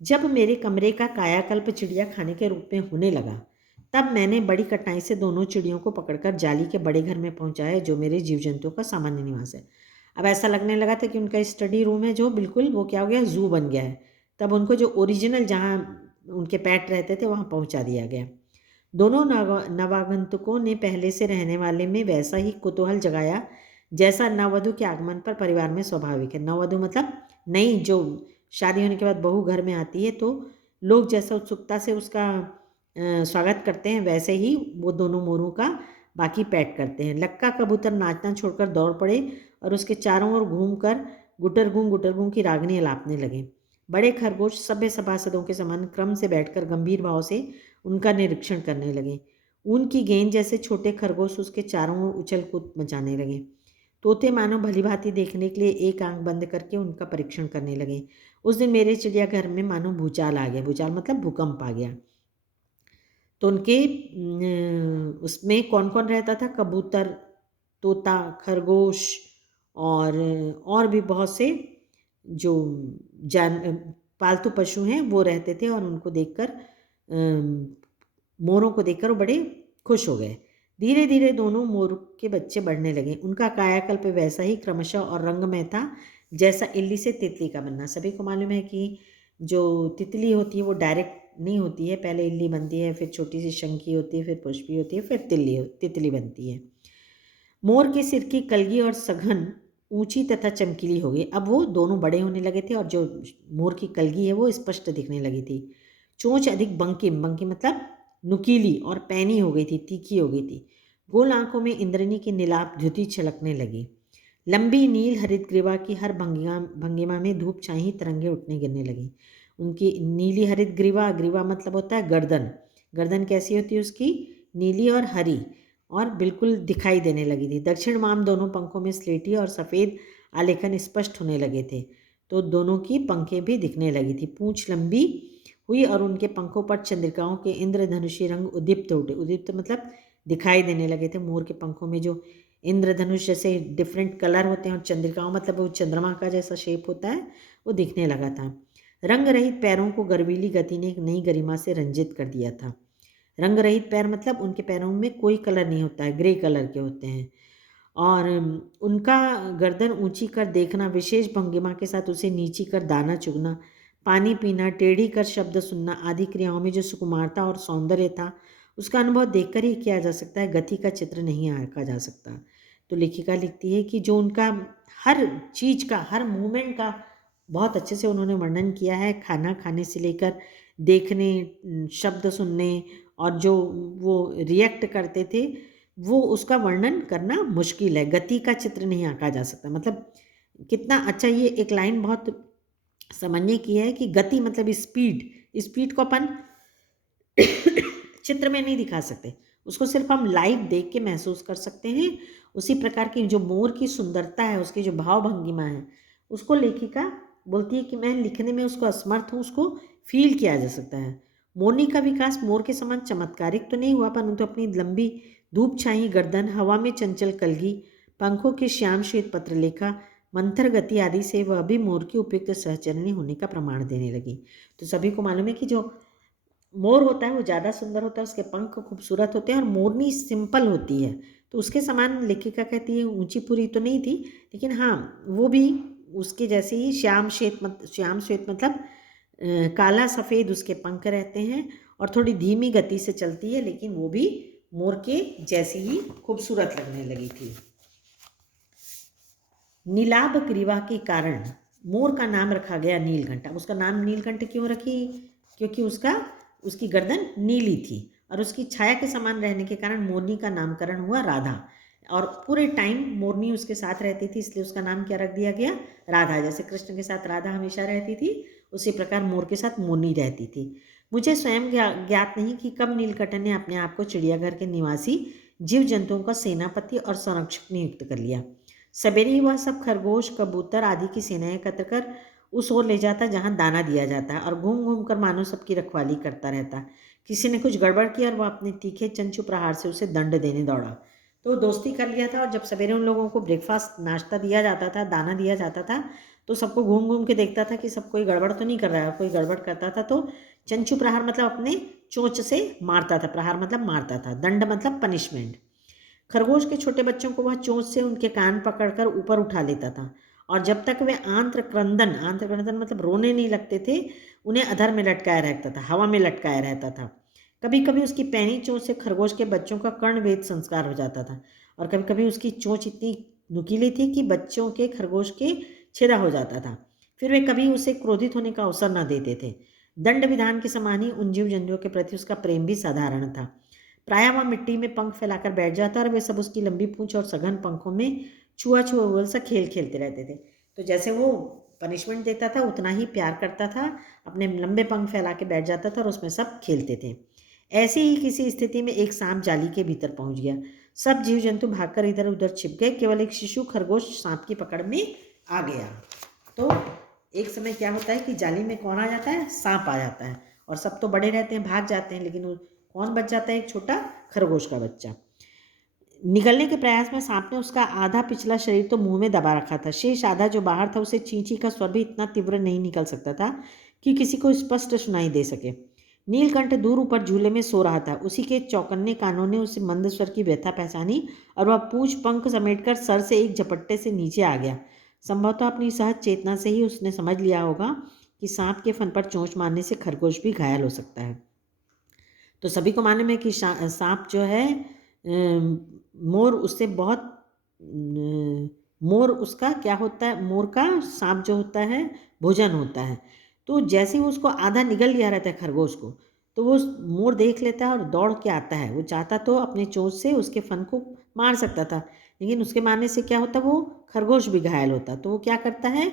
जब मेरे कमरे का कायाकल्प चिड़िया खाने के रूप में होने लगा, तब मैंने बड़ी कठिनाई से दोनों चिड़ियों को पकड़कर जाली के बड़े घर में पहुंचाया, जो मेरे जीव जंतुओं का सामान्य निवास है। अब ऐसा लगने लगा था कि उनका स्टडी रूम है, जो बिल्कुल वो क्या हो गया, जू बन गया है। तब उनको जो ओरिजिनल जहाँ उनके पेट रहते थे वहाँ पहुँचा दिया गया। दोनों नवागंतुकों ने पहले से रहने वाले में वैसा ही कुतूहल जगाया जैसा नववधु के आगमन पर परिवार में स्वाभाविक है। नववधु मतलब नई जो शादी होने के बाद बहू घर में आती है, तो लोग जैसा उत्सुकता से उसका स्वागत करते हैं, वैसे ही वो दोनों मोरों का बाकी पेट करते हैं। लक्का कबूतर नाचना छोड़कर दौड़ पड़े और उसके चारों ओर घूमकर गुटरगूं की रागनी अलापने लगे। बड़े खरगोश सभ्य सभासदों के समान क्रम से बैठकर गंभीर भाव से उनका निरीक्षण करने लगे। ऊन की गेंद जैसे छोटे खरगोश उसके चारों ओर उछल कूद मचाने लगे। तोते मानो भलीभांति देखने के लिए एक आंख बंद करके उनका परीक्षण करने लगे। उस दिन मेरे चिड़ियाघर में मानो भूचाल आ गया। भूचाल मतलब भूकंप आ गया। तो उनके उसमें कौन कौन रहता था? कबूतर, तोता, खरगोश और भी बहुत से जो जान पालतू पशु हैं वो रहते थे, और उनको देखकर मोरों को देखकर वो बड़े खुश हो गए। धीरे धीरे दोनों मोर के बच्चे बढ़ने लगे। उनका कायाकल्प वैसा ही क्रमशः और रंगमय था जैसा इल्ली से तितली का बनना। सभी को मालूम है कि जो तितली होती है वो डायरेक्ट नहीं होती है, पहले इल्ली बनती है, फिर छोटी सी शंखी होती है, फिर पुष्पी होती है, फिर तितली बनती है। मोर के सिर की कलगी और सघन ऊंची तथा चमकीली हो गई। अब वो दोनों बड़े होने लगे थे और जो मोर की कलगी है वो स्पष्ट दिखने लगी थी। चोंच अधिक बंकिम मतलब नुकीली और पैनी हो गई थी, तीखी हो गई थी। गोल आंखों में इंद्रनी की नीलाभ द्युति छलकने लगी। लंबी नील हरित ग्रीवा की हर भंगिमा में धूप छाई तरंगे उठने गिरने लगी। उनकी नीली हरित ग्रीवा, ग्रीवा मतलब होता है गर्दन। गर्दन कैसी होती है उसकी? नीली और हरी, और बिल्कुल दिखाई देने लगी थी। दक्षिण वाम दोनों पंखों में स्लेटी और सफ़ेद आलेखन स्पष्ट होने लगे थे, तो दोनों की पंखें भी दिखने लगी थी। पूंछ लंबी हुई और उनके पंखों पर चंद्रिकाओं के इंद्रधनुषी रंग उद्दीप्त उठे। उद्दीप्त मतलब दिखाई देने लगे थे। मोर के पंखों में जो इंद्रधनुष जैसे डिफरेंट कलर होते हैं, और चंद्रिकाओं मतलब वो चंद्रमा का जैसा शेप होता है, वो दिखने लगा था। रंग रहित पैरों को गर्वीली गति ने एक नई गरिमा से रंजित कर दिया था। रंग रहित पैर मतलब उनके पैरों में कोई कलर नहीं होता है, ग्रे कलर के होते हैं। और उनका गर्दन ऊंची कर देखना, विशेष भंगिमा के साथ उसे नीची कर दाना चुगना, पानी पीना, टेढ़ी कर शब्द सुनना आदि क्रियाओं में जो सुकुमारता और सौंदर्य था, उसका अनुभव देखकर ही किया जा सकता है, गति का चित्र नहीं आंका जा सकता। तो लेखिका लिखती है कि जो उनका हर चीज़ का, हर मूवमेंट का बहुत अच्छे से उन्होंने वर्णन किया है। खाना खाने से लेकर देखने, शब्द सुनने, और जो वो रिएक्ट करते थे, वो उसका वर्णन करना मुश्किल है। गति का चित्र नहीं आंका जा सकता। मतलब कितना अच्छा, ये एक लाइन बहुत समझने की है कि गति मतलब स्पीड को अपन चित्र में नहीं दिखा सकते, उसको सिर्फ हम लाइव देख के महसूस कर सकते हैं। उसी प्रकार की जो मोर की सुंदरता है, उसकी जो भाव भंगिमा है, उसको लेखिका बोलती है कि मैं लिखने में उसको असमर्थ हूँ, उसको फील किया जा सकता है। मोरनी का विकास मोर के समान चमत्कारिक तो नहीं हुआ, परंतु अपनी लंबी धूप छाई गर्दन, हवा में चंचल कलगी, पंखों की श्याम श्वेत पत्रलेखा, मंथर गति आदि से वह भी मोर की उपयुक्त सहचरणी होने का प्रमाण देने लगी। तो सभी को मालूम है कि जो मोर होता है वो ज़्यादा सुंदर होता है, उसके पंख खूबसूरत होते हैं, और मोरनी सिंपल होती है। तो उसके समान लेखिका कहती है ऊंची पूरी तो नहीं थी, लेकिन हाँ वो भी उसके जैसे ही श्याम श्वेत मतलब काला सफ़ेद उसके पंख रहते हैं, और थोड़ी धीमी गति से चलती है, लेकिन वो भी मोर के जैसी ही खूबसूरत लगने लगी थी। नीलाभ ग्रीवा के कारण मोर का नाम रखा गया नीलकंठ। अब उसका नाम नीलकंठ क्यों रखी? क्योंकि उसकी गर्दन नीली थी, और उसकी छाया के समान रहने के कारण मोरनी का नामकरण हुआ राधा। और पूरे टाइम मोरनी उसके साथ रहती थी, इसलिए उसका नाम क्या रख दिया गया? राधा। जैसे कृष्ण के साथ राधा हमेशा रहती थी, उसी प्रकार मोर के साथ मोरनी रहती थी। मुझे स्वयं ज्ञात नहीं कि कब नीलकंठ ने अपने आप को चिड़ियाघर के निवासी जीव जंतुओं का सेनापति और संरक्षक नियुक्त कर लिया। सवेरे ही वह सब खरगोश, कबूतर आदि की सेनाएं एकत्र कर उस ओर ले जाता जहां दाना दिया जाता है, और घूम घूम कर मानो सबकी रखवाली करता रहता। किसी ने कुछ गड़बड़ किया और वह अपने तीखे चंचू प्रहार से उसे दंड देने दौड़ा। तो दोस्ती कर लिया था, और जब सवेरे उन लोगों को ब्रेकफास्ट नाश्ता दिया जाता था, दाना दिया जाता था, तो सबको घूम घूम के देखता था कि सब कोई गड़बड़ तो नहीं कर रहा है, कोई गड़बड़ करता था तो चंचू प्रहार मतलब अपने चोंच से मारता था, प्रहार मतलब मारता था, दंड मतलब पनिशमेंट। खरगोश के छोटे बच्चों को वह चोंच से उनके कान पकड़कर ऊपर उठा लेता था और जब तक वे आंत्र क्रंदन मतलब रोने नहीं लगते थे, उन्हें अधर में लटकाया रहता था, हवा में लटकाया रहता था। कभी कभी उसकी पैनी चोंच से खरगोश के बच्चों का कर्णवेध संस्कार हो जाता था और कभी कभी उसकी चोंच इतनी नुकीली थी कि बच्चों के खरगोश के छेदा हो जाता था। फिर वे कभी उसे क्रोधित होने का अवसर न देते थे। दंड विधान के समान ही उन जीव जंतुओं के प्रति उसका प्रेम भी साधारण था। प्रायः वह मिट्टी में पंख फैलाकर बैठ जाता और वे सब उसकी लंबी पूंछ और सघन पंखों में छुआ छुआ सा खेल खेलते रहते थे। तो जैसे वो पनिशमेंट देता था उतना ही प्यार करता था, अपने लंबे पंख फैला के बैठ जाता था और उसमें सब खेलते थे। ऐसी ही किसी स्थिति में एक सांप जाली के भीतर पहुंच गया। सब जीव जंतु भागकर इधर उधर छिप गए, केवल एक शिशु खरगोश सांप की पकड़ में आ गया। तो एक समय क्या होता है कि जाली में कौन आ जाता है, सांप आ जाता है और सब तो बड़े रहते हैं, भाग जाते हैं, लेकिन कौन बच जाता है, एक छोटा खरगोश का बच्चा। निकलने के प्रयास में सांप ने उसका आधा पिछला शरीर तो मुंह में दबा रखा था, शेष आधा जो बाहर था उसे चींची का स्वर भी इतना तीव्र नहीं निकल सकता था कि किसी को स्पष्ट सुनाई दे सके। नीलकंठ दूर ऊपर झूले में सो रहा था, उसी के चौकन्ने कानों ने उसे मंद स्वर की व्यथा पहचानी और वह पूंछ पंख समेटकर सर से एक झपट्टे से नीचे आ गया। संभवतः अपनी सहज चेतना से ही उसने समझ लिया होगा कि सांप के फन पर चोंच मारने से खरगोश भी घायल हो सकता है। तो सभी को मालूम है कि सांप जो है मोर उससे बहुत मोर उसका क्या होता है, मोर का सांप जो होता है भोजन होता है। तो जैसे ही उसको आधा निगल लिया रहता है खरगोश को, तो वो मोर देख लेता है और दौड़ के आता है। वो चाहता तो अपने चोंच से उसके फन को मार सकता था, लेकिन उसके मारने से क्या होता, वो खरगोश भी घायल होता। तो वो क्या करता है,